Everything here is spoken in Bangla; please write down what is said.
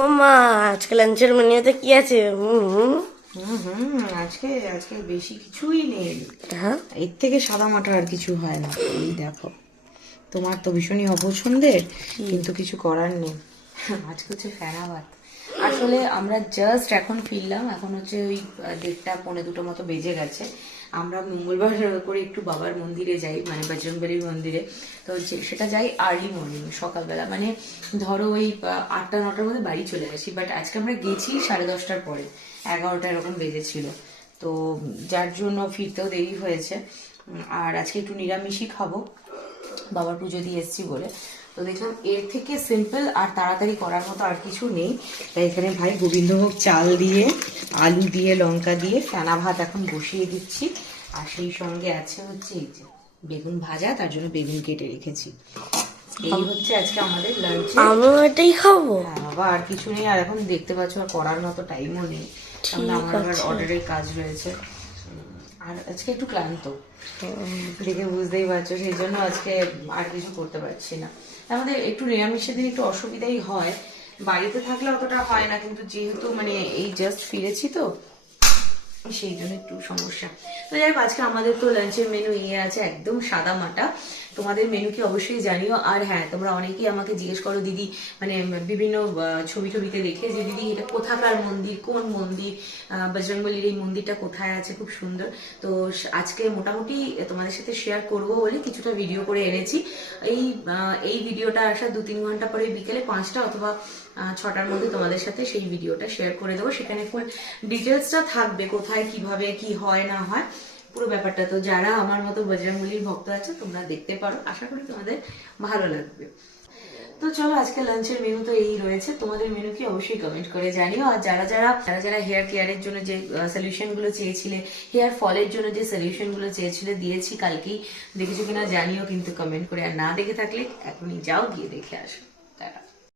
ও মা, আজকে লাঞ্চের মেনুতে কি আছে? আজকে আজকে বেশি কিছুই নেই। হ্যাঁ, এর থেকে সাদা মাটা আর কিছু হয় না। এই দেখো, তোমার তো ভীষণই অপছন্দের, কিন্তু কিছু করার নেই। আজকে হচ্ছে ফেনা ভাত। আসলে আমরা জাস্ট এখন ফিরলাম, এখন হচ্ছে ওই 1:30 পৌনে 2টো মতো বেজে গেছে। আমরা মঙ্গলবার করে একটু বাবার মন্দিরে যাই, মানে বজরংবলীর মন্দিরে। তো সেটা যাই আর্লি মর্নিং, সকালবেলা, মানে ধরো ওই 8টা 9টার মধ্যে বাড়ি চলে আসি। বাট আজকে আমরা গেছি 10:30টার পরে, 11টা এরকম বেজেছিল। তো যার জন্য ফিরতেও দেরি হয়েছে। আর আজকে একটু নিরামিষই খাবো, বাবার পুজো দিয়ে এসছি বলে। তো দেখলাম এর থেকে সিম্পল আর তাড়াতাড়ি করার মতো আর কিছু নেই। তাই এখানে ভাই গোবিন্দভোগ চাল দিয়ে, আলু দিয়ে, লঙ্কা দিয়ে ফেনা ভাত এখন বসিয়ে দিচ্ছি। আর সেই সঙ্গে আছে হচ্ছে এই যে বেগুন ভাজা, তার জন্য বেগুন কেটে রেখেছি। এই হচ্ছে আজকে আমাদের লাঞ্চ। আমিও এটাই খাবো। হ্যাঁ বাবা, আর কিছু নেই। আর এখন দেখতে পাচ্ছ আর করার মতো টাইমও নেই, কারণ আমার আবার অর্ডারের কাজ রয়েছে। আর আজকে একটু ক্লান্ত, দেখে বুঝতেই পারছো, সেই জন্য আজকে আর কিছু করতে পারছি না। আমাদের একটু নিরামিষের দিন একটু অসুবিধাই হয়, বাড়িতে থাকলে অতটা হয় না, কিন্তু যেহেতু মানে এই জাস্ট ফিরেছি তো, সেই জন্য একটু সমস্যা। তো যাই হোক, আজকে আমাদের তো লাঞ্চের মেনু ইয়ে আছে, একদম সাদা মাটা। তোমাদের মেনু কি অবশ্যই জানিও। আর হ্যাঁ, তোমরা অনেকেই আমাকে জিজ্ঞেস করো দিদি, মানে বিভিন্ন ছবিতে দেখে, যে দিদি এটা কোথাকার মন্দির, কোন মন্দির, বজরংবলীর এই মন্দিরটা কোথায় আছে, খুব সুন্দর। তো আজকে মোটামুটি তোমাদের সাথে শেয়ার করব বলে কিছুটা ভিডিও করে এনেছি। এই ভিডিওটা আসার 2-3 ঘন্টা পরে, বিকেলে 5টা অথবা 6টার মধ্যে তোমাদের সাথে সেই ভিডিওটা শেয়ার করে দেবো। সেখানে ফুল ডিটেলসটা থাকবে, কোথায় কিভাবে কি হয় না হয় পুরো ব্যাপারটা। তো যারা আমার মতো বজরংবলীর ভক্ত আছে, তোমরা দেখতে পারো, আশা করি তোমাদের ভালো লাগবে। তো চলো, আজকে লাঞ্চের মেনু তো এই রয়েছে। তোমাদের মেনু কি অবশ্যই কমেন্ট করে জানিও। আর যারা যারা হেয়ার কেয়ারের জন্য যে সলিউশন গুলো চেয়েছিলে, হেয়ার ফলের জন্য যে সলিউশন গুলো চেয়েছিলে, দিয়েছি কালকেই। দেখেছো কিনা জানিও কিন্তু কমেন্ট করে। আর না দেখে থাকলে এখনই যাও, গিয়ে দেখে আসো।